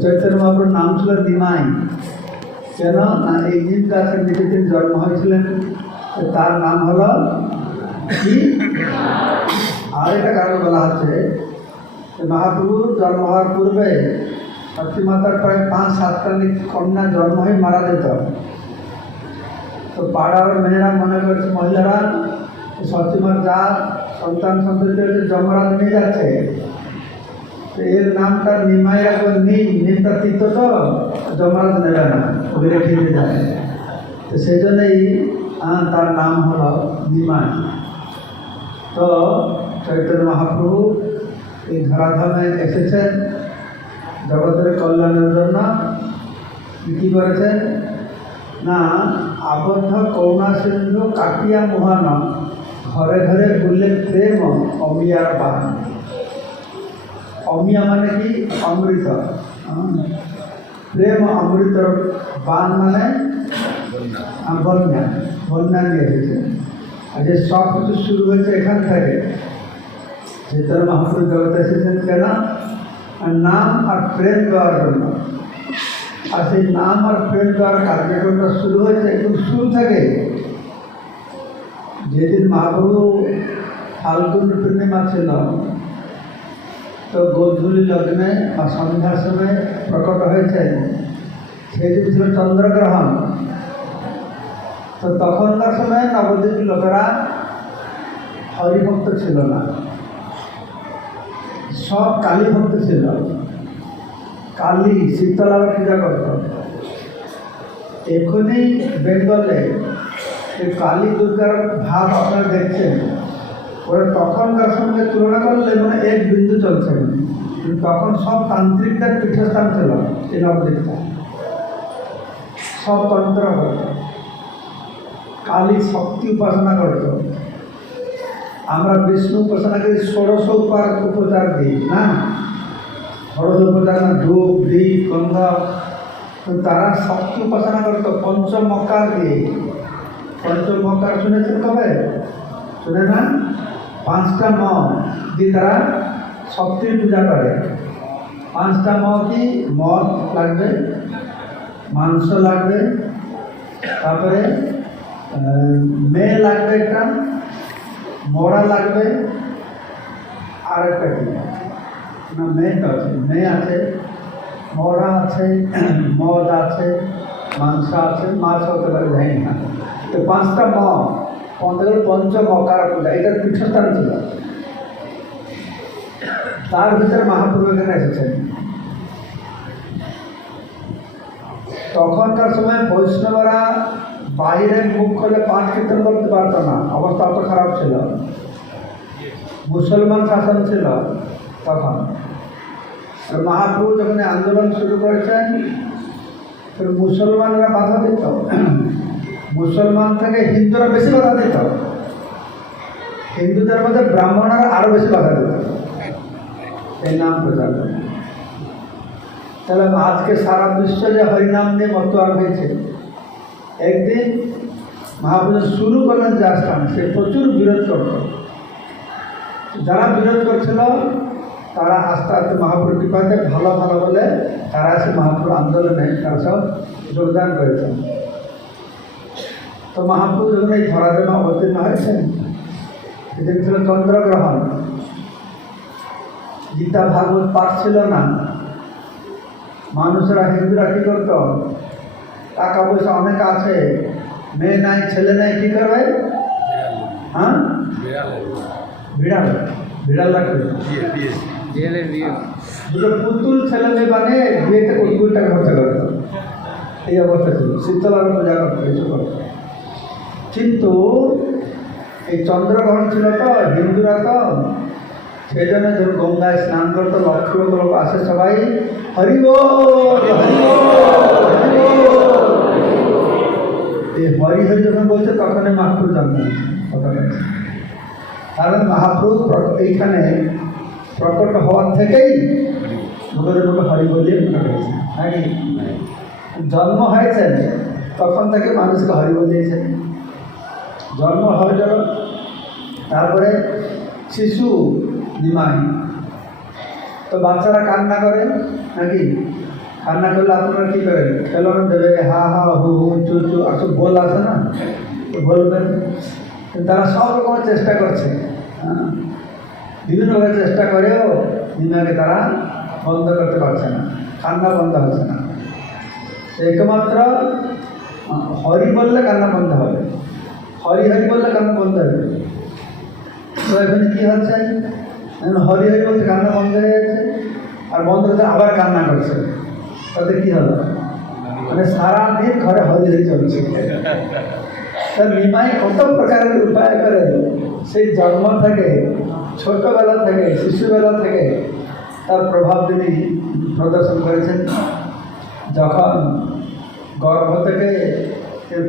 চৈতন্য মহাপুর নাম ছিল নিমাই কেন? না, এই গাছের নিচে তিনি জন্ম হয়েছিলেন। তার নাম হলো আর একটা কারণ বলা হচ্ছে। মহাপ্রভুর জন্ম হওয়ার পূর্বে মাতার প্রায় পাঁচ সাতটা কন্যা জন্ম হয়ে মারা যেত। তো পাড়ার মেয়েরা মনে করছে, মহিলারা সত্যিমার যা সন্তান সন্ততি যমরাজ নিয়ে যাচ্ছে এর নামটা নিমাই রাখবে নিম নিমটা তিক্ত তো যমরাজ নেবে না ওগুলো ঠিক যায় তো সেই জন্যই তার নাম হলো নিমাই তো চৈতন্য মহাপ্রভু এই ধরাধামে এসেছেন জগতের কল্যাণের জন্য। কী করেছেন? না, আবদ্ধ করুণা সিন্ধু কাটিয়া মোহন ঘরে ঘরে বুললেন প্রেম অমিয়ার বান অমিয়া মানে কি অমৃত। প্রেম অমৃতর বান মানে বন্যা। বন্যা নিয়ে এসেছে আর যে সব কিছু শুরু হয়েছে এখান থেকে। চৈতন্য মহাপুর জগতে এসেছেন কেন নাম? আর প্রেম দেওয়ার জন্য। আর সেই নাম আর প্রেম দেওয়ার কার্যক্রমটা শুরু হয়েছে একদম শুরু থেকে। যেদিন মহাপ্রভু ফাল্গুন পূর্ণিমা ছিল তো গোধূলি লগ্নে বা সন্ধ্যার সময় প্রকট হয়েছে। সেদিন ছিল চন্দ্রগ্রহণ। তো তখনকার সময় নবদ্বীপ লোকেরা হরিভক্ত ছিল না। সব কালী ভক্ত ছিল। কালী শীতলার পূজা করত। এখনই বেঙ্গলে কালী দুর্গার ভাব আপনারা দেখছেন। ওরা তখনকার সঙ্গে তুলনা করলে মানে এক বিন্দু চলছে না। তখন সব তান্ত্রিকদের পীঠস্থান ছিল, এই নবদ্বীপটা সব তন্ত্র করত কালী শক্তি উপাসনা করত। আমরা বিষ্ণু উপাসনা করি ষোড়শ উপার উপচার দিই, না? ষোড়শ উপচার না, ধূপ দীপ গন্ধা। তারা শক্তি উপাসনা করতো পঞ্চমকার দিয়ে পঞ্চমকার শুনেছেন কবে? শুনে না পাঁচটা ম দিয়ে তারা শক্তির পূজা করে, পাঁচটা ম কি? মদ লাগবে, মাংস লাগবে, তারপরে মেয়ে লাগবে একটা, মরা লাগবে, আর একটা কি? না মেয়েটা আছে, মেয়ে আছে, মরা আছে, মদ আছে, মাংস আছে, মাছ হতে পারে যাই না। তো পাঁচটা ম পঞ্চের পঞ্চম মকার পূজা এটার পীঠস্থান ছিল। তার ভিতরে মহাপ্রভু এখানে এসেছেন। তখনকার সময় বৈষ্ণবরা বাইরে মুখ খুলে পাঠ কীর্তন করতে পারতো না, অবস্থা অত খারাপ ছিল। মুসলমান শাসন ছিল তখন। মহাপ্রভু যখন আন্দোলন শুরু করেছেন মুসলমানরা বাধা দিত। মুসলমান থেকে হিন্দুরা বেশি বাধা দিত। হিন্দুদের মধ্যে ব্রাহ্মণরা আরও বেশি বাধা দিত। এই নাম প্রচার। তাহলে আজকে সারা বিশ্ব যে হরিনাম নিয়ে মতোয়ার হয়েছে। একদিন মহাপুরুষ শুরু করলেন যে আস্থান, সে প্রচুর বিরোধ করত। যারা বিরোধ করছিল, তারা আস্তে আস্তে মহাপুর কৃপাতে ভালো ভালো বলে তারা এসে মহাপুর আন্দোলনে তারা সব যোগদান করেছেন। তো মহাপুর যখন এই ধরাধামে অবতীর্ণ হয়েছেন। সেদিন ছিল চন্দ্রগ্রহণ। গীতা ভাগবত পাঠ ছিল না। মানুষরা হিন্দুরা কী করত? টাকা পয়সা অনেক আছে। মেয়ে নাই ছেলে নাই কী করবে? হ্যাঁ? বিড়াল। বিড়াল। রাখবে। দুটো পুতুল ছেলে মেয়ে বানিয়ে বিয়েতে কোটি কোটি টাকা খরচা করতো। এই অবস্থা ছিল। শীতলার পূজা করতো এইসব করতো কিন্তু এই চন্দ্রগ্রহণ ছিল তো হিন্দুরা তো সেই জন্য যখন গঙ্গায় স্নান করতো লক্ষ লক্ষ লোক আসে সবাই হরিব এই হরি হরি যখন বলছে তখনই মহাপ্রভু জন্ম হয়েছে। কারণ মহাপ্রভু এইখানে প্রকট হওয়ার থেকেই লোকের লোকে হরি বলিয়ে প্রকট হয়েছে নাকি জন্ম হয়েছে তখন থেকে মানুষকে হরি বলিয়েছে। জন্ম হয়ে গেল তারপরে শিশু নিমাই তো বাচ্চারা কান্না করে, নাকি? কান্না করলে আপনারা কী করেন? খেলনা দেবে, হা হা, হু হু, চু চু, আর সব বল আছে না? বলবেন তারা সব রকমের চেষ্টা করছে। হ্যাঁ। বিভিন্নভাবে চেষ্টা করেও নিমাকে তারা বন্ধ করতে পারছে না। কান্না বন্ধ হচ্ছে না। একমাত্র, হরি বললে কান্না বন্ধ হবে। হরি হরি বললে কান্না বন্ধ হবে? তো এখানে কী হচ্ছে? এখন হরি হরি বলতে কান্না বন্ধ হয়ে যাচ্ছে আর বন্ধ হতে আবার কান্না করছে তাতে কী হলো মানে সারাদিন ঘরে হরি হরি চলছে। তা নিমাই কত প্রকারের উপায় করে? সেই জন্ম থেকে, ছোটবেলা থেকে, শিশুবেলা থেকে তার প্রভাব তিনি প্রদর্শন করেছেন। যখন গর্ভ থেকে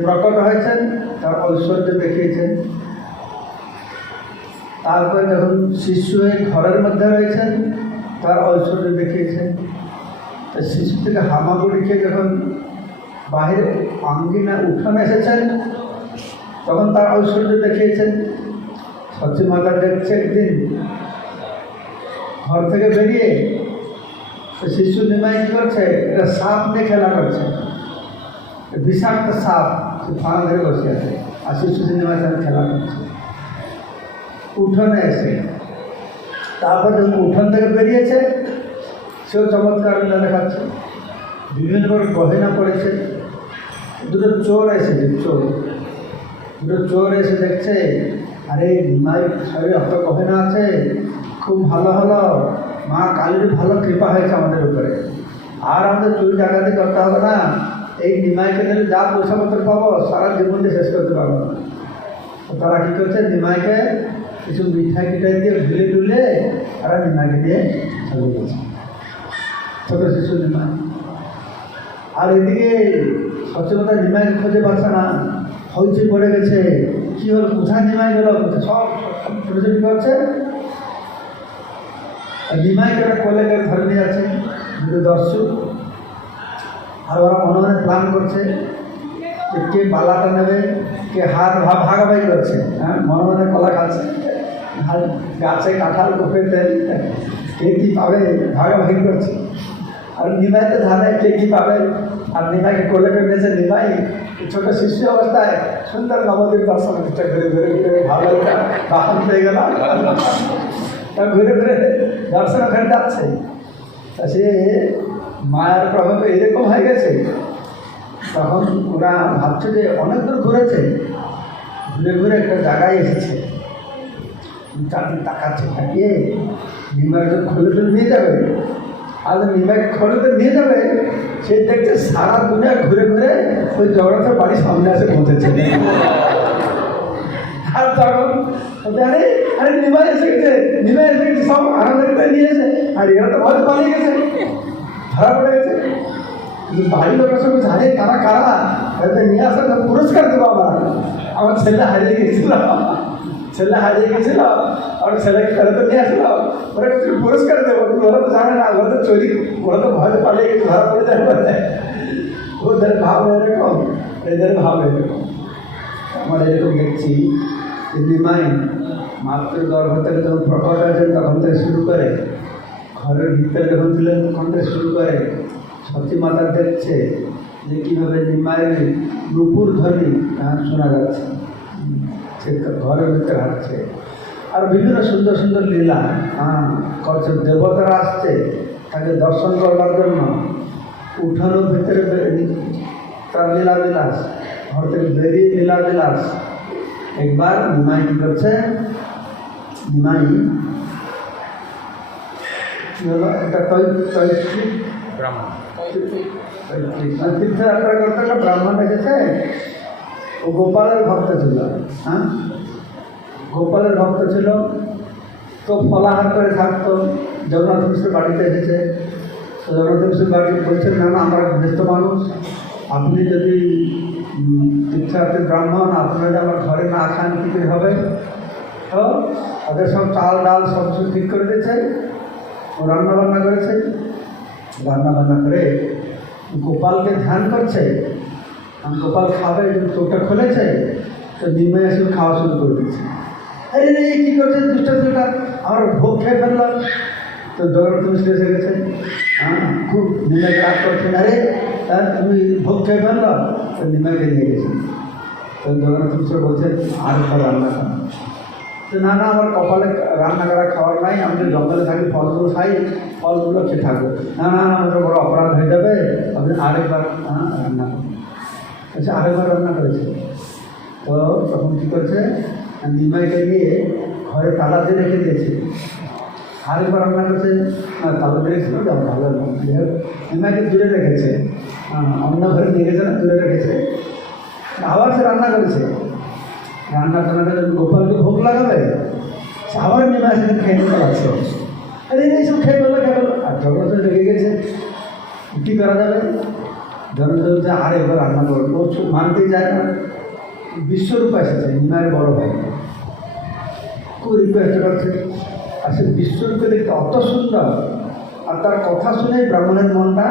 প্রকট হয়েছেন তার ঐশ্বর্য দেখিয়েছেন। তারপরে যখন শিশু ঘরের মধ্যে রয়েছেন, তার ঐশ্বর্য দেখিয়েছেন। তা শিশু থেকে হামাগুড়ি খেয়ে যখন বাহিরে আঙ্গিনা উঠানে এসেছেন, তখন তার ঐশ্বর্য দেখিয়েছেন, সত্যি মাতা দেখছে একদিন, ঘর থেকে বেরিয়ে শিশু নিমাই করছে, এটা সাপ নিয়ে খেলা করছে। বিষাক্ত সাপ। সে ফাঁড়া ধরে বসে আছে। আর শিশু নিমাই তার খেলা করছে। উঠোনে এসে, তারপর যখন উঠোন থেকে বেরিয়েছে, সেও চমৎকার দেখাচ্ছে। বিভিন্ন করে গহেনা পড়েছে দুটো চোর এসেছে, চোর। দুটো চোর এসে দেখছে, আরে নিমাই শরীরে অত গহেনা আছে, খুব ভালো হলো। মা কালীর ভালো কৃপা হয়েছে আমাদের উপরে। আর আমাদের চুরি ডাকাতি করতে হবে না। এই নিমাইকে নিলে যা পয়সা পত্র পাবো, সারা জীবনটা শেষ করতে পারব না। তারা কী করছে, নিমাইকে কিছু মিঠাই টিঠাই দিয়ে ঢুলে ঢুলে তারা নিমাইকে দিয়ে চলে গেছে। ছোটো শিশু নিমাই। আর এদিকে সচেতনতা নিমাইকে খুঁজে পাচ্ছে না। হইচই পড়ে গেছে। কী হলো, কোথায় নিমাই গেল সব ছোটাছুটি করছে। আর নিমাইকে একটা কোলে করে ধরে নিয়ে যাচ্ছে। দর্শক। আর ওরা মনে মনে প্ল্যান করছে যে কে পালাটা নেবে, কে হাত ভাগ ভাগাভাগি করছে হ্যাঁ? মনে মনে কলা খাচ্ছে। গাছে কাঁঠাল কোপে তেল কে কী পাবে ভাগাভাগি করছে? আর নিমাইতে ধানে কে কী পাবে? আর নিমাইকে কোলে নিয়েছে নিমাই ছোট শিশু অবস্থায় সুন্দর নবদ্বীপ দর্শন ঘুরে ঘুরে ঘুরে ভালো বাহন পেয়ে গেল। ঘুরে ঘুরে দর্শন ওখানে যাচ্ছে। তা সে মায়ের প্রভাবে এরকম হয়ে গেছে। তখন ওরা ভাবছে যে অনেক দূর ঘুরেছে। ঘুরে ঘুরে একটা জায়গায় এসেছে। চাকরি তাকাচ্ছে, তাকিয়ে নিমাকে খুলে তুলে নিয়ে যাবে। আর নিমাকে খুলে তুলে নিয়ে যাবে, সে দেখছে সারা দুনিয়া ঘুরে ঘুরে ওই জগন্নাথের বাড়ির সামনে এসে পৌঁছেছে। আর তখন আরে আরে নিমাই এসে গেছে, নিমাই এসে গেছে, সব আনন্দ করে নিয়েছে আর এরা তো ভয় পালিয়ে গেছে। ধরা পড়ে গেছে কিন্তু বাড়ির লোকের সঙ্গে জানে কারা কারা নিয়ে আসার পুরস্কার দেবো আমরা। আমার ছেলে হারিয়ে গেছিল। ছেলে হারিয়ে গেছিল আর ছেলেকে ফেরত নিয়ে আসলো। ওরা কিছু পুরস্কার দেবো ওরা তো জানে না, ওরা তো চুরি, ওরা তো ভয় পালিয়ে গেছে ধরা পড়ে যায় বলে। ওদের ভাব এরকম, এদের ভাব এরকম। আমরা এরকম দেখছি যে নিমাই মাতৃ গর্ভ থেকে যখন প্রকট আছে তখন থেকে শুরু করে ঘরের ভিতরে যখন তখন থেকে শুরু করে সতী মাতা দেখছে যে কীভাবে নিমায়ের নুপুর ধ্বনি গান শোনা যাচ্ছে। সে ঘরের ভিতরে হাঁটছে। আর বিভিন্ন সুন্দর সুন্দর লীলা হ্যাঁ করছে দেবতারা আসছে তাকে দর্শন করবার জন্য। উঠানোর ভিতরে তার লীলা বিলাস, ঘর থেকে বেরিয়ে লীলা বিলাস। একবার নিমাই কী করছে? নিমাই কী? হলো তৈত্রিক ব্রাহ্মণ মানে তীর্থযাত্রা করতে একটা ব্রাহ্মণ এসেছে ও গোপালের ভক্ত ছিল হ্যাঁ? গোপালের ভক্ত ছিল তো ফলাহার করে থাকতো জগন্নাথ মিশ্রের বাড়িতে এসেছে। তো জগন্নাথ মিশ্রের বাড়ি বলছেন না আমরা ব্যস্ত মানুষ। আপনি যদি তীর্থযাত্রী ব্রাহ্মণ আপনারা আমার ঘরে না খান কী হবে? তো ওদের সব চাল ডাল সব কিছু ঠিক করে দিয়েছে। রান্না বান্না করেছে? রান্না বান্না করে গোপালকে ধ্যান করছে। আর গোপাল খাবে চোখটা খুলেছে তো নিমে এসে খাওয়া শুরু করে দিচ্ছে আরে রে কী করছে দুষ্ট দুটা আমার ভোগ খেয়ে ফেললাম। তো জগন্নাথ মিশ্র এসে গেছে। হ্যাঁ খুব নিমাইকে রাগ করছেন আরে হ্যাঁ, তুমি ভোগ খেয়ে ফেলল? তো নিমাইকে নিয়ে গেছে। তো জগন্নাথ মিশ্র বলছেন আর রান্না তো না না আমার কপালে রান্না করা খাওয়ার নাই, আমি তো জঙ্গলে থাকি ফলগুলো খাই ফলগুলো খেয়ে থাকব। না না না ওটা বড় অপরাধ হয়ে যাবে, আপনি আরেকবার রান্না করুন। আচ্ছা আরেকবার রান্না করেছে। তো তখন কী করেছে, নিমাইকে নিয়ে ঘরে তালা দিয়ে রেখে দিয়েছে। আরেকবার রান্না করছে, না, তালা দিয়ে রেখেছিল তো ভালো নিমাইকে দূরে রেখেছে। অন্য ঘরে নিয়ে গেছে না, দূরে রেখেছে। আবার সে রান্না করেছে। রান্না টান্না করে গোপালকে ভোগ লাগাবে, আবার নিমাই সেদিন খেয়ে নিতে লাগছে আরে এইসব খেয়ে গেলো খেয়ে গেলো আর জগৎ লেগে গেছে। কী করা যাবে? জগৎ বলছে আর এবার রান্না করব ও চুপ মানতেই যায় না। বিশ্বরূপ এসেছে নিমায়ের বড় ভাই। খুব রিকোয়েস্ট করছে। আর সে বিশ্বরূপকে দেখতে অত সুন্দর। আর তার কথা শুনে ব্রাহ্মণের মনটা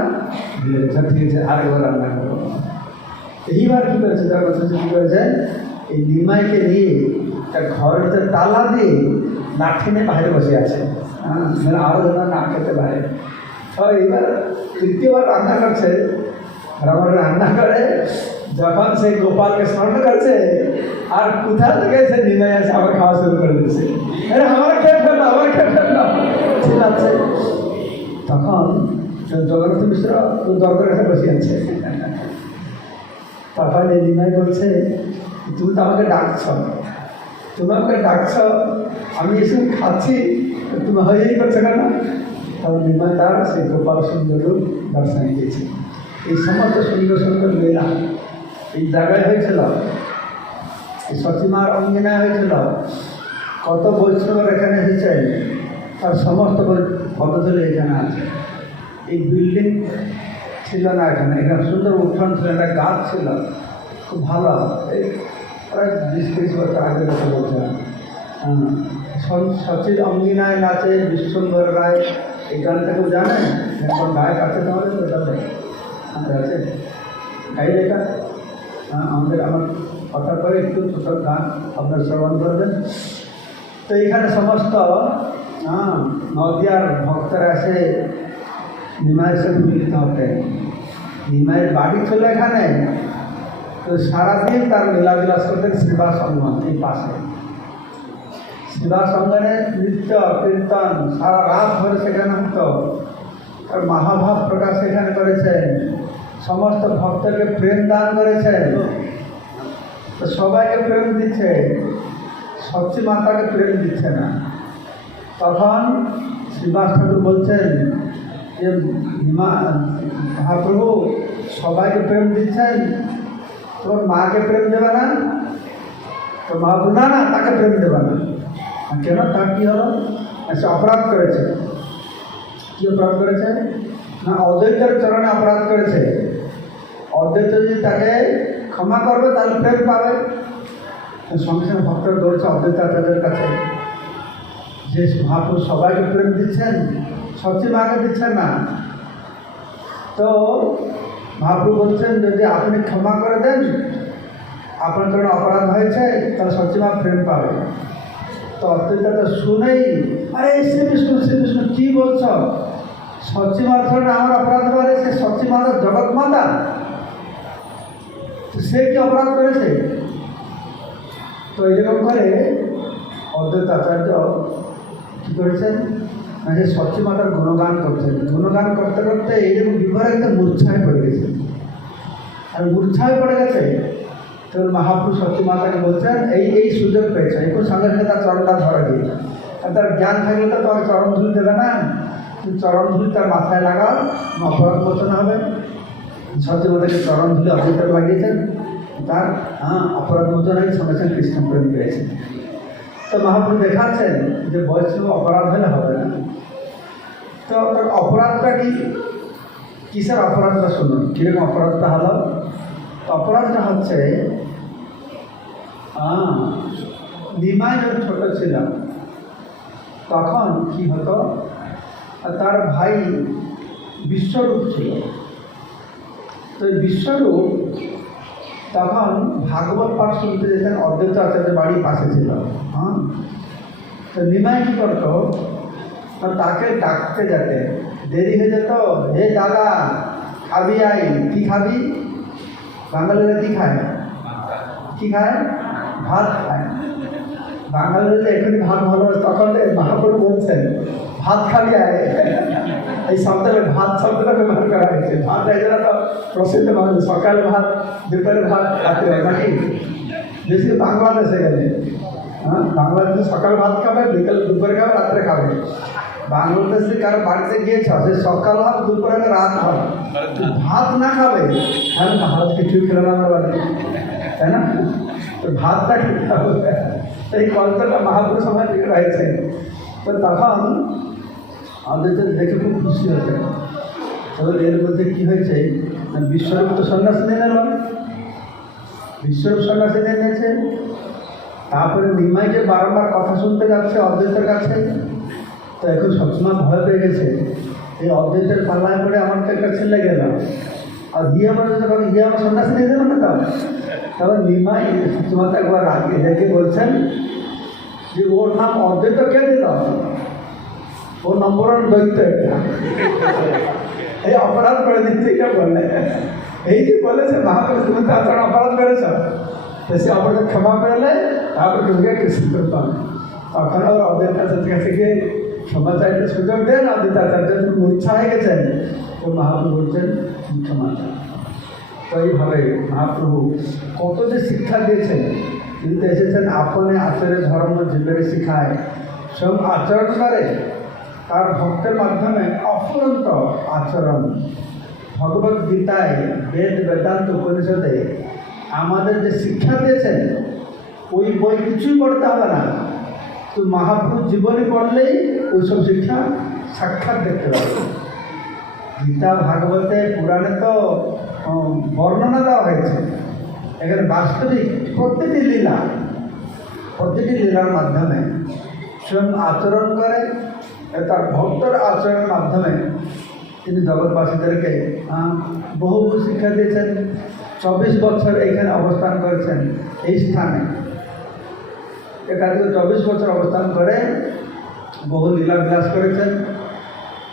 ঠিক আছে আর এবার রান্না করব এইবার কী করেছে? তার কথা কী করেছে? এই নিমাইকে নিয়ে তার ঘরের ভিতরে তালা দিয়ে লাঠি নিয়ে বাইরে বসে আছে। হ্যাঁ মানে আরও যেন না খেতে তো এবার তৃতীয়বার রান্না করছে। রাবণ রান্না করে, যখন সেই গোপালকে স্মরণ করছে, আর কোথা থেকে সে নিমাই আসে আবার খাওয়া শুরু করে দিচ্ছে আমার খেয়ে ফেলল, আমার খেয়ে ফেলল। চিল্লাচ্ছে। তখন জগন্নাথ মিশ্র দরকার কাছে বসে আছে তখন এই নিমাই বলছে তুমি তো আমাকে ডাকছ। তুমি আমাকে ডাকছ, আমি এসে খাচ্ছি তুমি হয়েই করছ কেন? নিমাই তার সেই গোপাল সুন্দর দর্শন দিয়েছে এই সমস্ত সুন্দর সুন্দর মেলা এই জায়গায় হয়েছিল। এই সচিমার অঙ্গিনায় হয়েছিল। কত বৈষ্ণবের এখানে হয়েছে, তার সমস্ত ফটোগুলো এখানে আছে। এই বিল্ডিং ছিল না এখানে এখানে সুন্দর উঠান ছিল, একটা গাছ ছিল। খুব ভালো। এই প্রায় বিশ তিরিশ বছর কথা বলছিলাম অঙ্গিনায় নাচে বিশ্বম্বর রায়। এই গানটা কেউ জানেন এখন গায়ক আছে তাহলে তো আমাদের আছে। গাই এটা হ্যাঁ, আমাদের আমার কথা করে একটু ছোটো গান আপনার শ্রবণ করবেন তো এখানে সমস্ত হ্যাঁ নদিয়ার ভক্তরা এসে নিমায়ের সাথে মিলিত হতেন নিমায়ের বাড়ি ছিল এখানে। সারাদিন তার লীলাবিলাস করতেন সেবা সঙ্গম এই পাশে। সেবা সঙ্গনে নৃত্য, কীর্তন, সারা রাত ধরে সেখানে হতো। আর মহাভাব প্রকাশ সেখানে করেছেন। সমস্ত ভক্তকে প্রেম দান করেছেন। তো সবাইকে প্রেম দিচ্ছে। সত্যি মাতাকে প্রেম দিচ্ছে না। তখন শ্রীবাস ঠাকুর বলছেন যে মহাপ্রভু সবাইকে প্রেম দিচ্ছেন? তোর মাকে প্রেম দেবে না। তো মহাপ্রভু না না, তাকে প্রেম দেবে না। কেন? তার কী হলো? সে অপরাধ করেছে। কী অপরাধ করেছে? না, অদ্বৈতের চরণে অপরাধ করেছে। অদ্বৈত যদি তাকে ক্ষমা করবে, তাহলে প্রেম পাবে। সঙ্গে সঙ্গে ভক্তরা দৌড়ছে অদ্বৈত আচার্যের কাছে। যে মহাপুরুষ সবাইকে প্রেম দিচ্ছেন সত্যি মাকে দিচ্ছেন না। তো মহাপ্রভু বলছেন যদি আপনি ক্ষমা করে দেন, আপনার জন্য অপরাধ হয়েছে, তাহলে সত্যি মা প্রেম পাবে। তো অদ্বৈত তো শুনেই, আরে, শ্রী বিষ্ণু শ্রী বিষ্ণু, কী বলছ? সত্যি মার ধরনের আমার অপরাধ করে সে সত্যি মাতা জগৎ মাতা। সে কি অপরাধ করেছে? তো এরকম করে অদ্বৈত আচার্য কী করেছেন? যে সত্যি মাতার গুণগান করছেন গুণগান করতে করতে এইরকম বিবাহ একটা মূর্ছায় পড়ে গেছে। আর মূর্ছায় পড়ে গেছে, তো মহাপুরুষ সত্যি মাতাকে বলছেন, এই এই সুযোগ পেয়েছে। এখন সঙ্গে সঙ্গে তার চরণটা ধরে দিয়ে আর তার জ্ঞান থাকলে তো তোমাকে চরণ ধুল দেবে না। চরণ ধুল তার মাথায় লাগাও অপরাধ মোচন হবে। সত্যি মাতাকে চরণ ধুলে অভিযোগ লাগিয়েছেন। তার হ্যাঁ অপরাধ মোচন হয়ে সঙ্গে সঙ্গে কৃষ্ণ প্রেম পেয়েছেন তো মহাপ্রভু দেখাচ্ছেন যে বৈষ্ণব অপরাধ হলে হবে না। তো অপরাধটা কি? কিসের অপরাধটা শুনুন। কীরকম অপরাধটা হলো? অপরাধটা হচ্ছে নিমাই যখন ছোট ছিল তখন কি হতো? তার ভাই বিশ্বরূপ ছিল। তো বিশ্বরূপ তখন ভাগবত পাঠ শুনতে যেতেন, অদ্বৈত আচার্য বাড়ির পাশে ছিল। হ্যাঁ? তো নিমাই কী করতো? তো তাকে ডাকতে যেতে। দেরি হয়ে যেত, হে দাদা, খাবি আই? কি খাবি? বাঙালিরা কি খায়? কী খায়? ভাত খায়। বাঙালিরা যে এখনই ভাত ভালো, তখন মহাপ্রভু বলছেন ভাত খাবি আয় এই শব্দটা ভাত শব্দটা ব্যবহার করা হয়েছে ভাত জন্য তো প্রসিদ্ধ মানুষ। সকালে ভাত, দুপুরে ভাত, রাত্রে নাকি? বেশি বাংলাদেশে গেলে। হ্যাঁ? বাংলাদেশে সকাল ভাত খাবে, বিকেল দুপুরে খাবে, রাত্রে খাবে। বাংলাদেশে কারও বাড়িতে গিয়েছ সে সকাল ভাত, দুপুরে রাত হবে ভাত না খাবে? হ্যাঁ ভাত কিছুই খেলে না আমরা বাড়িতে। তাই না? তো ভাতটা খেতে হবে। এই কল্পটা মহাপুরুষ থেকে রয়েছে। তো তখন আমাদের দেখে খুব খুশি হয়েছে। তবে এর মধ্যে কী হয়েছে বিশ্বরূপ তো সন্ন্যাস নিয়ে নিল বিশ্বরূপ সন্ন্যাসী নিয়ে নিয়েছে। তারপরে নিমাই যে বারবার কথা শুনতে যাচ্ছে অদ্বৈতের কাছে। তো এখন সবসময় ভয় পেয়ে গেছে। এই অদ্বৈতের পাল্লায় পড়ে আমার তো একটা ছেলে গেল। আর গিয়ে আমার যখন গিয়ে আমার সন্ন্যাস নিয়ে যাবে না তাহলে তবে নিমাই সবসময় একবার আগে রেখে বলছেন যে, ওর নাম অদ্বৈত কে দিল? ওয়ান দৈত্য এটা এই অপরাধ করে দিচ্ছে, এটা বললে এই যে বলেছে মহাপুরুষ জন্য অপরাধ করেছ। তো সে অপরাধ ক্ষমা করলে তারপর তুমি কৃষ্ণ করতাম তখন ওর অদের কাছে গিয়ে ক্ষমা চাইতে সুযোগ দেন আদিত্যাচার্য মূর্ছা হয়ে গেছেন। তো মহাপ্রভু বলছেন, "তুমি ক্ষমা চাও।" তো এইভাবে মহাপ্রভু কত যে শিক্ষা দিয়েছেন। কিন্তু এসেছেন, আপনে আচরে ধর্ম জীবের শিখায় সব আচরণ করে। তার ভক্তের মাধ্যমে অফুরন্ত আচরণ। ভগবত গীতায় বেদ বেদান্ত উপনিষদে আমাদের যে শিক্ষা দিয়েছেন, ওই বই কিছুই পড়তে হবে না। তো মহাপ্রভু জীবনী পড়লেই ওইসব শিক্ষা সাক্ষাৎ দেখতে পাবে গীতা, ভাগবতে, পুরাণে তো বর্ণনা দেওয়া হয়েছে। এখানে বাস্তবিক প্রতিটি লীলা, প্রতিটি লীলার মাধ্যমে স্বয়ং আচরণ করে তার ভক্তর আচরণের মাধ্যমে তিনি জগৎবাসীদেরকে বহু শিক্ষা দিয়েছেন, চব্বিশ বছর এখানে অবস্থান করেছেন, এই স্থানে। একাধিক চব্বিশ বছর অবস্থান করে বহু লীলা বিলাস করেছেন।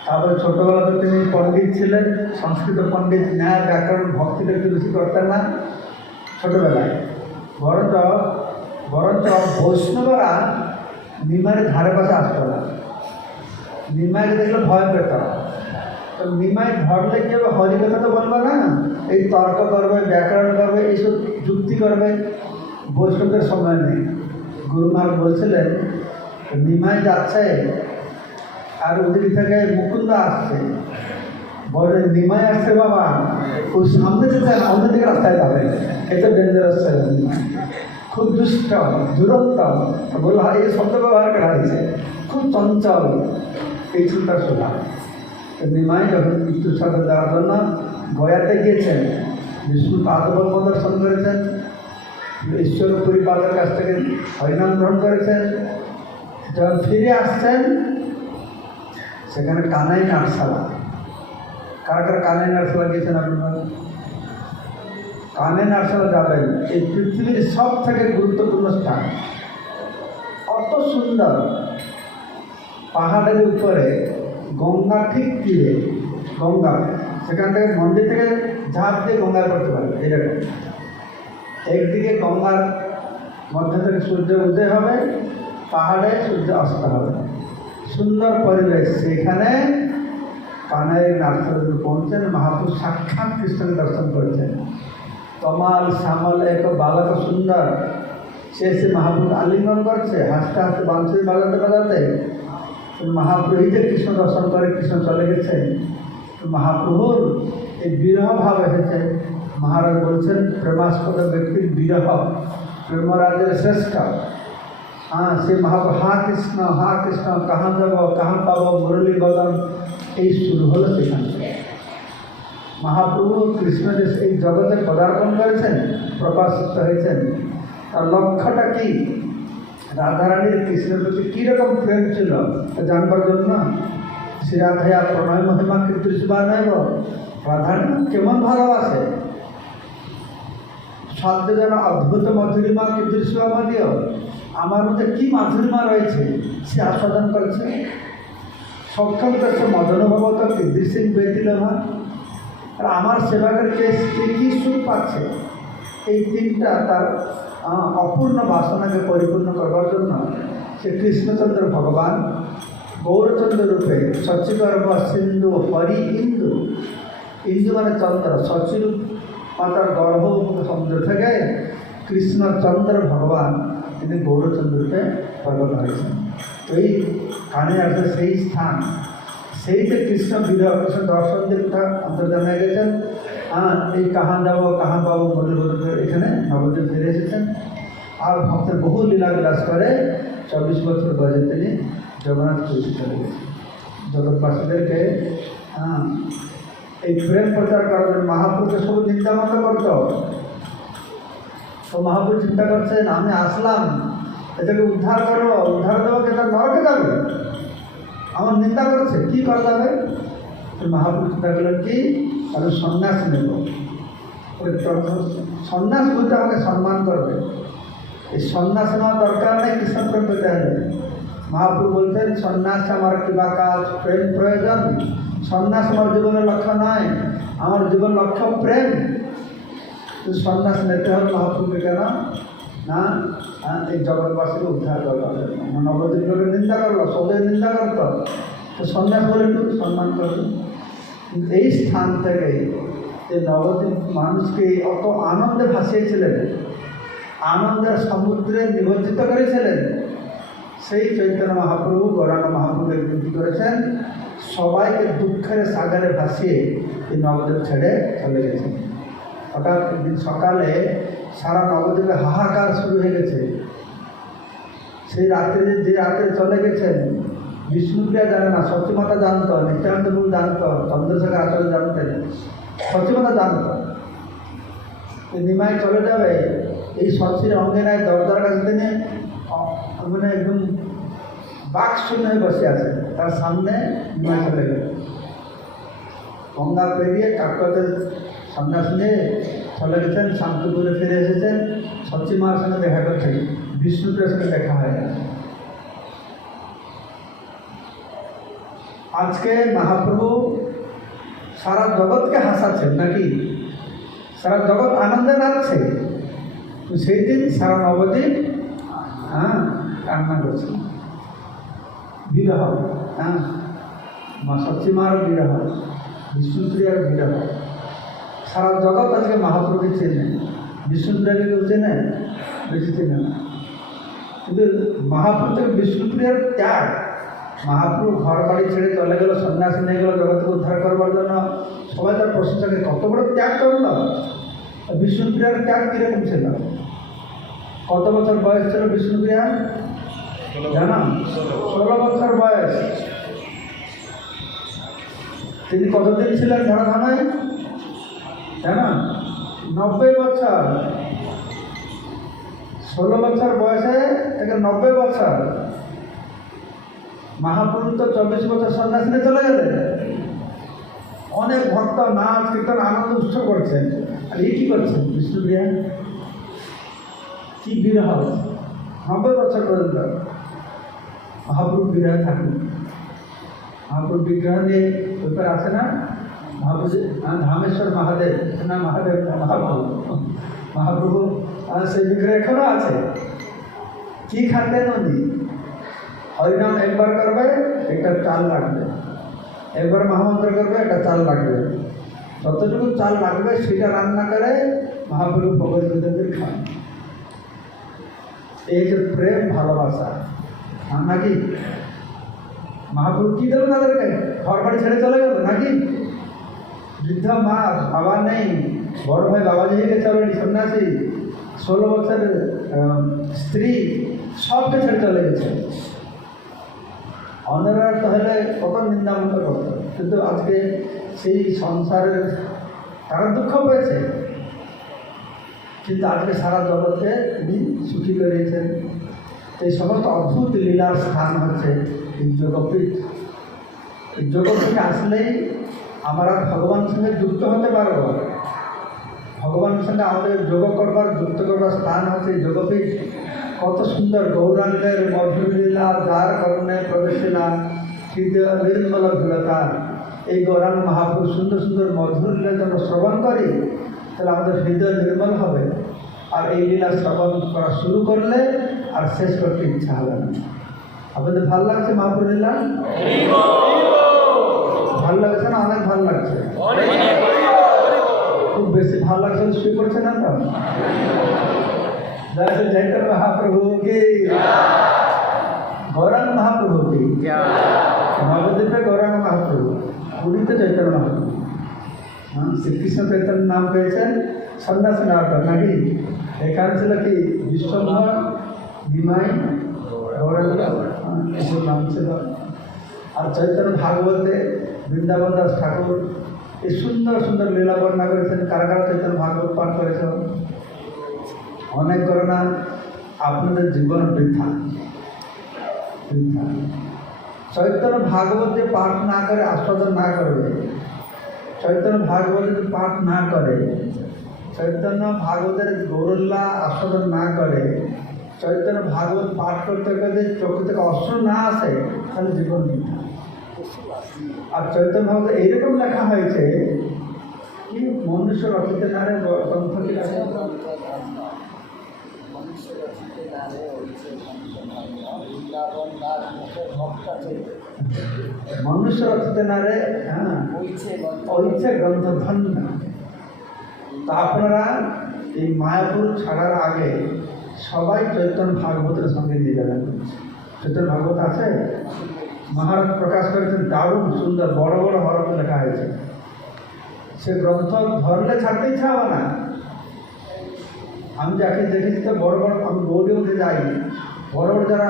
তারপরে ছোটোবেলাতে তিনি পণ্ডিত ছিলেন, সংস্কৃত পণ্ডিত, ন্যায়, ব্যাকরণ ভক্তিটা একটু বেশি করতেন না। ছোটোবেলায় বরঞ্চ বরঞ্চ বৈষ্ণবরা নিমাইয়ের ধারে পাশে আসতো না। নিমাইকে দেখলে ভয় পেত তো নিমাই ধরলে কি হবে? হরি কথা তো বলবে না? এই তর্ক করবে ব্যাকরণ করবে এইসব যুক্তি করবে বৈষ্ণবদের সময় নেই। গুরু মহারাজ বলছিলেন নিমাই যাচ্ছে আর ওদিক থেকে মুকুন্দ আসছে। বলে নিমাই আসছে বাবা। ওই সামনে যেতে না অন্যদিকে রাস্তায় যাবে। এটা ডেঞ্জারাস খুব দুষ্ট দূরত্ব। বলল "হ্যাঁ, এই শব্দ ব্যবহার করা হয়েছে। খুব চঞ্চল। এই চিন্তা শোনা। নিমাই যখন মৃত্যুর সাথে যাওয়ার জন্য গয়াতে গিয়েছেন, বিষ্ণু দর্শন করেছেন ঈশ্বর পরিপাদের কাছ থেকে হরিনাম গ্রহণ করেছেন, যখন ফিরে আসছেন, সেখানে কানাই নাটশালা। কার কার কানাই নাটশালা গিয়েছেন আপনারা? কানে নাটশালা যাবেন, এই পৃথিবীর সব থেকে গুরুত্বপূর্ণ স্থান। অত সুন্দর। পাহাড়ের উপরে গঙ্গা ঠিক তীরে, গঙ্গা। সেখান থেকে মন্দির থেকে ঝাঁপ দিয়ে গঙ্গায় করতে পারে এরকম একদিকে গঙ্গার মধ্যে থেকে সূর্য উদয় হবে, পাহাড়ে সূর্য অস্ত হবে। সুন্দর পরিবেশ, সেখানে কানাই নার্সারিতে পৌঁছেন মহাপুর সাক্ষাৎ কৃষ্ণকে দর্শন করেছেন। কমাল শ্যামল, এক বালক সুন্দর। সে সে মহাপুর আলিঙ্গন করছে, হাসতে হাসতে বাঞ্চি বাজাতে বাজাতে মহাপ্রভু যে কৃষ্ণ দর্শন করে কৃষ্ণ চলে গেছে। মহাপ্রভুর এই বিরহ ভাব এসেছে। মহারাজ বলছেন, প্রেমাস্পদ ব্যক্তির বিরহ, প্রেমরাজের শ্রেষ্ঠ। হ্যাঁ সে মহাপ্রভু, হা কৃষ্ণ হা কৃষ্ণ কাহা যাব কাহা পাব, মুরলী বদন। এই শুরু হলো সেখান। থেকে মহাপ্রভু কৃষ্ণ যে এই জগতে পদার্পণ করেছেন, প্রকাশিত হয়েছেন, তার লক্ষ্যটা কি? রাধারানীর কৃষ্ণের প্রতি কীরকম প্রেম ছিল জানবার জন্য শ্রী রাধায়া প্রণয় মহিমা কিন্তু নয় রাধারানী কেমন ভালোবাসে? যেন অদ্ভুত মধুরিমা কিন্তু দিও। আমার মধ্যে কি মাধুরিমা রয়েছে, সে আস্বাদন করছে। সক্ষম তস্য মদন ভবত কীদৃশিং ব্যতিলভা আর আমার সেবাকের কে কে, কী সুখ পাচ্ছে? এই তিনটা তার অপূর্ণ বাসনাকে পরিপূর্ণ করবার জন্য সে কৃষ্ণচন্দ্র ভগবান গৌরচন্দ্র রূপে সচিগর্ভ সিন্ধু, হরি ইন্দু ইন্দু মানে চন্দ্র সচির মাতার গর্ভ সমুদ্র থেকে কৃষ্ণচন্দ্র ভগবান তিনি গৌরচন্দ্র রূপে প্রকট হয়েছেন তো এই কানে আছে সেই স্থান, সেইতে কৃষ্ণ বিরহ কৃষ্ণ দর্শন দেবতা অন্তর্জানে গেছেন। আর এই কাহান যাব বাবু বলে বলে করে এখানে নবদ্বীপ ফিরে এসেছেন। আর ভক্তের বহু লীলা বিলাস করে চব্বিশ বছর বয়সে তিনি জগন্নাথ পুরী চলে গেছেন। জগৎবাসীদেরকে হ্যাঁ, এই প্রেম প্রচার করার জন্য মহাপুরুষকে সব নিন্দা মত করত। তো মহাপুরুষ চিন্তা করছেন আমি আসলাম এটাকে উদ্ধার করব উদ্ধার দেবো এটা নরকে যাবে? আমার নিন্দা করছে কি করা যাবে মহাপুরুষ চিন্তা করলেন কি আমি সন্ন্যাস নেব। ওই সন্ন্যাস বলতে আমাকে সম্মান করবে। এই সন্ন্যাস নেওয়া দরকার নেই, কৃষ্ণ প্রেম পেতে হবে। মহাপ্রভু বলতেন সন্ন্যাস আমার কিবা কাজ, প্রেম প্রয়োজন। সন্ন্যাস আমার জীবনের লক্ষ্য নয়, আমার জীবন লক্ষ্য প্রেম। তো সন্ন্যাস নিতে হবে মহাপ্রভুকে কেন? না এই জগৎবাসীকে উদ্ধার নবদ্বীপ লোকের নিন্দা করল সবাই নিন্দা করতো। তো সন্ন্যাস বলে একটু সম্মান করবে এই স্থান থেকে যে নবদ্বীপ মানুষকে অত আনন্দে ভাসিয়েছিলেন আনন্দের সমুদ্রে নিবজ্জিত করেছিলেন, সেই চৈতন্য মহাপ্রভু, গৌরাঙ্গ মহাপ্রভু কী করেছেন? সবাইকে দুঃখের সাগরে ভাসিয়ে এই নবদ্বীপ ছেড়ে চলে গেছেন। হঠাৎ একদিন সকালে সারা নবদ্বীপে হাহাকার শুরু হয়ে গেছে। সেই রাত্রে যে রাত্রে চলে গেছেন বিষ্ণুপ্রিয়া জানে না সত্যমাতা জানত, নিত্যানন্দ গুরু জানত চন্দ্রশেখর আচার্য জানতেন সত্যমাতা জানত। নিমাই চলে যাবে, এই সচির অঙ্গে নাই দরজার কাছে তিনি মানে একদম বাক শূন্য হয়ে বসে আছে, তার সামনে নিমাই চলে গেল। গঙ্গা পেরিয়ে কাকতের সন্ন্যাস নিয়ে চলে গেছেন, শান্তিপুরে ফিরে এসেছেন সচিমার সঙ্গে দেখা করছেন বিষ্ণুপুরের সঙ্গে দেখা হয় না। আজকে মহাপ্রভু সারা জগৎকে হাসাচ্ছেন নাকি? সারা জগৎ আনন্দে নাচছে। তো সেই দিন, সারা নবদ্বীপ হ্যাঁ কান্না করছে। বিরহ হ্যাঁ মা সচিমার বিরহ, বিষ্ণুপ্রিয়ার বিরহ। সারা জগৎ আজকে মহাপ্রভুকে চেনে। বিষ্ণুপ্রিয়াকে চেনে? বেশি চেনে না। কিন্তু মহাপ্রভু বিষ্ণুপ্রিয়ার ত্যাগ। মহাপ্রভু ঘর বাড়ি ছেড়ে চলে গেল, সন্ন্যাসী নিয়ে গেল, জগৎকে উদ্ধার করবার জন্য। সবাই তার প্রশংসাকে কত বড় ত্যাগ করল। বিষ্ণুপ্রিয়ার ত্যাগ কীরকম ছিল? কত বছর বয়স ছিল বিষ্ণুপ্রিয়া? জানো? ষোলো বছর বয়স। তিনি কতদিন ছিলেন ধরাধামে জানো? নব্বই বছর। ষোলো বছর বয়সে থেকে নব্বই বছর। মহাপ্রভু তো চব্বিশ বছর সন্ন্যাস নিয়ে চলে গেলেন। অনেক ভক্ত নাচ কীর্তন আনন্দ উৎসব করছেন। আর এই কী করছেন বিষ্ণুপ্রিয়া কি বিরহ নব্বই বছর পর্যন্ত মহাপ্রভু বিরহ থাকুন। মহাপ্রভু বিগ্রহ নিয়ে ওইপার আছে না? মহাপ্রভু আহ, ধামেশ্বর মহাদেব না মহাদেব মহাপ্রভু। মহাপ্রভু সেই বিগ্রহ এখনও আছে। কি খাতেন উনি হরিনাম একবার করবে, একটা চাল লাগবে। একবার মহামন্ত্র করবে, একটা চাল লাগবে। যতটুকু চাল লাগবে, সেটা রান্না করে মহাপ্রভু ভগবতীদের খান। এই যে প্রেম, ভালোবাসা, আর নাকি? মহাপ্রভু কী দিল তাদেরকে? ঘর বাড়ি ছেড়ে চলে গেল নাকি? বৃদ্ধ মা, বাবা নেই। বড় ভাই বাবাজি হয়ে গেছে অলরেডি সন্ন্যাসী। ষোলো বছরের স্ত্রী, সবকে ছেড়ে চলে গেছে। অন্যরা তাহলে কত নিন্দামত করত কিন্তু আজকে সেই সংসারের তারা দুঃখ পেয়েছে। কিন্তু আজকে সারা জগতে তিনি সুখী করেছেন। এই সমস্ত অদ্ভুত লীলার স্থান হচ্ছে এই যোগপীঠ এই যোগপীঠ আসলেই আমরা ভগবানের সঙ্গে যুক্ত হতে পারব ভগবানের সঙ্গে আমাদের যোগ করবার, যুক্ত করবার স্থান হচ্ছে যোগপীঠ কত সুন্দর গৌরাঙ্গের মধুর লীলা দ্বার করণে প্রবেশিলা হৃদয় নির্মল ঘৃলতা এই গৌরাঙ্গ মহাপুরুষ সুন্দর সুন্দর মধুর লীলা যখন শ্রবণ করি তাহলে আমাদের হৃদয় নির্মল হবে। আর এই লীলা শ্রবণ করা শুরু করলে আর শেষ করতে ইচ্ছা হবে না। আপনাদের ভালো লাগছে মহাপুর লীলা? ভালো লাগছে না? অনেক ভালো লাগছে। খুব বেশি ভালো লাগছে শুয়ে পড়ছে না তো जैसे जयकर महाप्रभु की गौरांग महाप्रभु की नवद्वीप पे गौरांग महाप्रभु পুরীতে চৈতন্য মহাপ্রভু হ্যাঁ শ্রীকৃষ্ণ চৈতন্য নাম পেয়েছেন সন্ন্যাস নেওয়ার পর নাকি এখানে ছিল কি বিশ্বম্ভর বিমাই গৌরাঙ্গ হ্যাঁ, এসব নাম ছিল আর চৈতন্য ভাগবতে বৃন্দাবন দাস ঠাকুর এই সুন্দর সুন্দর লীলা বর্ণনা করেছেন কারা কারা চৈতন্য ভাগবত পাঠ করেছেন অনেক করে না আপনাদের জীবন বৃদ্ধা চৈতন্য ভাগবত পাঠ না করে আস্বাদন না করবে চৈতন্য ভাগবত পাঠ না করে, চৈতন্য ভাগবতের গৌরল্লা আস্বাদন না করে, চৈতন্য ভাগবত পাঠ করতে করতে চোখ থেকে অশ্রু না আসে, তাহলে জীবন বৃদ্ধা আর চৈতন্য ভাগবত এইরকম লেখা হয়েছে, কি মনুষ্য রচিত নারে লেখা মনুষ্য রচিত হ্যাঁ ধন্য। তা আপনারা এই মায়াপুর ছাড়ার আগে সবাই চৈতন্য ভাগবতের সঙ্গে নিয়ে যাবেন চৈতন্য ভাগবত আছে? মহারাজ প্রকাশ করেছেন, দারুণ সুন্দর, বড় বড় হরফে লেখা হয়েছে। সে গ্রন্থ ধরলে ছাড়তে ইচ্ছা হবে না। আমি যাকে দেখেছি তো বড় বড়, আমি গৌরী মধ্যে যাই বড় বড় যারা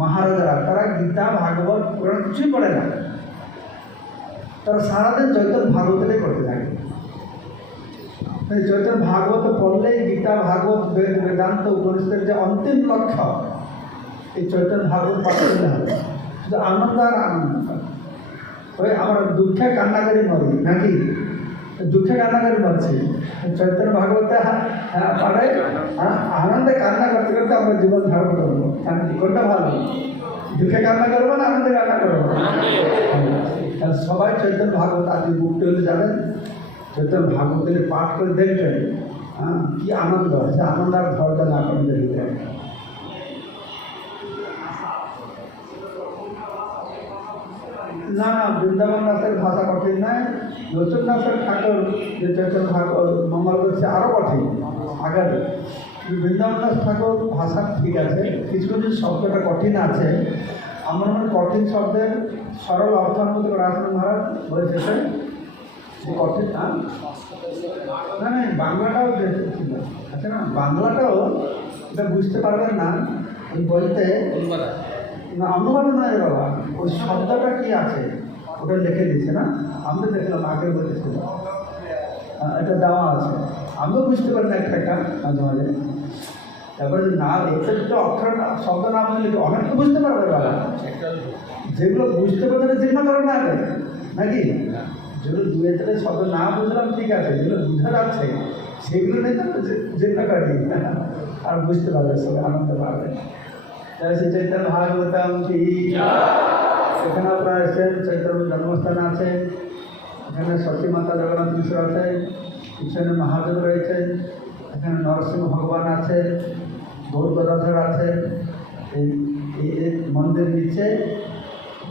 মহারাজারা, তারা গীতা, ভাগবত, পুরাণ কিছুই পড়ে না। তারা সারাদিন চৈতন্য ভাগবতটাই করতে থাকে। চৈতন্য, ভাগবত পড়লেই গীতা, ভাগবত, বেদ, বেদান্ত, উপনিষদের যে অন্তিম লক্ষ্য, এই চৈতন্য, ভাগবত পাঠ করতে হবে। শুধু আনন্দ আর আনন্দ। ওই আমরা দুঃখে কান্না করে মরি, নাকি? দুঃখে কান্না করে মরছি চৈতন্য ভাগবতে পারে আনন্দে কান্না করতে করতে আমরা জীবন ধারণ করব। কোনটা ভালো। দুঃখে কান্না করব না, আনন্দে কান্না করব? তাহলে সবাই চৈতন্য ভাগবত আজকে বুকটে হলে যাবেন। চৈতন্য ভাগবতের পাঠ করে দেখবেন হ্যাঁ কি আনন্দ। সে আনন্দ আর ধরবে না আপনাদের ভিতরে না না বৃন্দাবন দাসের ভাষা কঠিন নয়, লোচন দাসের ঠাকুর যে চৈতন্য ঠাকুর মঙ্গল করছে আরও কঠিন আগের বৃন্দাবন দাস ঠাকুর ভাষা ঠিক আছে কিছু কিছু শব্দটা কঠিন আছে। আমার মনে কঠিন শব্দের সরল অর্থ অনুমতি করা মহারাজ বলেছে কঠিন না। না না, বাংলাটাও ছিল না, বাংলাটাও এটা বুঝতে পারবেন না। না অনুবাদ নয় বাবা ওই শব্দটা কি আছে? ওটা লিখে দিয়েছে না? আমি দেখলাম আগের বইতে ছিল আহ, এটা দেওয়া আছে। আমিও বুঝতে পারি না একটা একটা মাঝে মাঝে। তারপরে না এটা দুটো অক্ষর শব্দ না বুঝলে অনেক তো বুঝতে পারবে বাবা? যেগুলো বুঝতে পারবে না চিন্তা করে না আগে নাকি? যেগুলো দু একটা শব্দ না বুঝলাম ঠিক আছে। যেগুলো বোঝা যাচ্ছে সেগুলো নেই তো চিন্তা করি আর বুঝতে পারবে সবাই আনন্দ পাবে। জয় শ্রী চৈতন্য ভাগবতম কি এখানে আপনার এসেছেন চৈতন্য জন্মস্থান আছে এখানে সতী মাতা জগন্নাথ মিশ্র আছে পিছনে মহাদেব রয়েছে এখানে নরসিংহ ভগবান আছে গৌর গদাধর আছে এই এই- মন্দির নিচে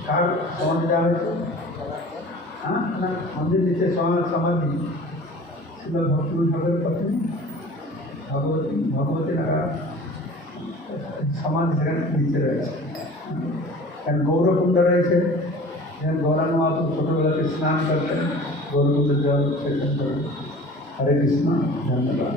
কার সমাধি দেওয়া হয়েছে হ্যাঁ না মন্দির নিচে সমা- সমাধি ছিল ভক্তি ঠাকুরের পত্নী ভগবতী ভগবতী নাগা সমাধি সেখানে নিচে রয়েছে কারণ গৌরকুণ্ড রয়েছে যেমন গৌরাঙ্গ মহাপুর ছোটোবেলাতে স্নান করতেন গৌরকুণ্ডের জল সেখান করে হরে কৃষ্ণ ধন্যবাদ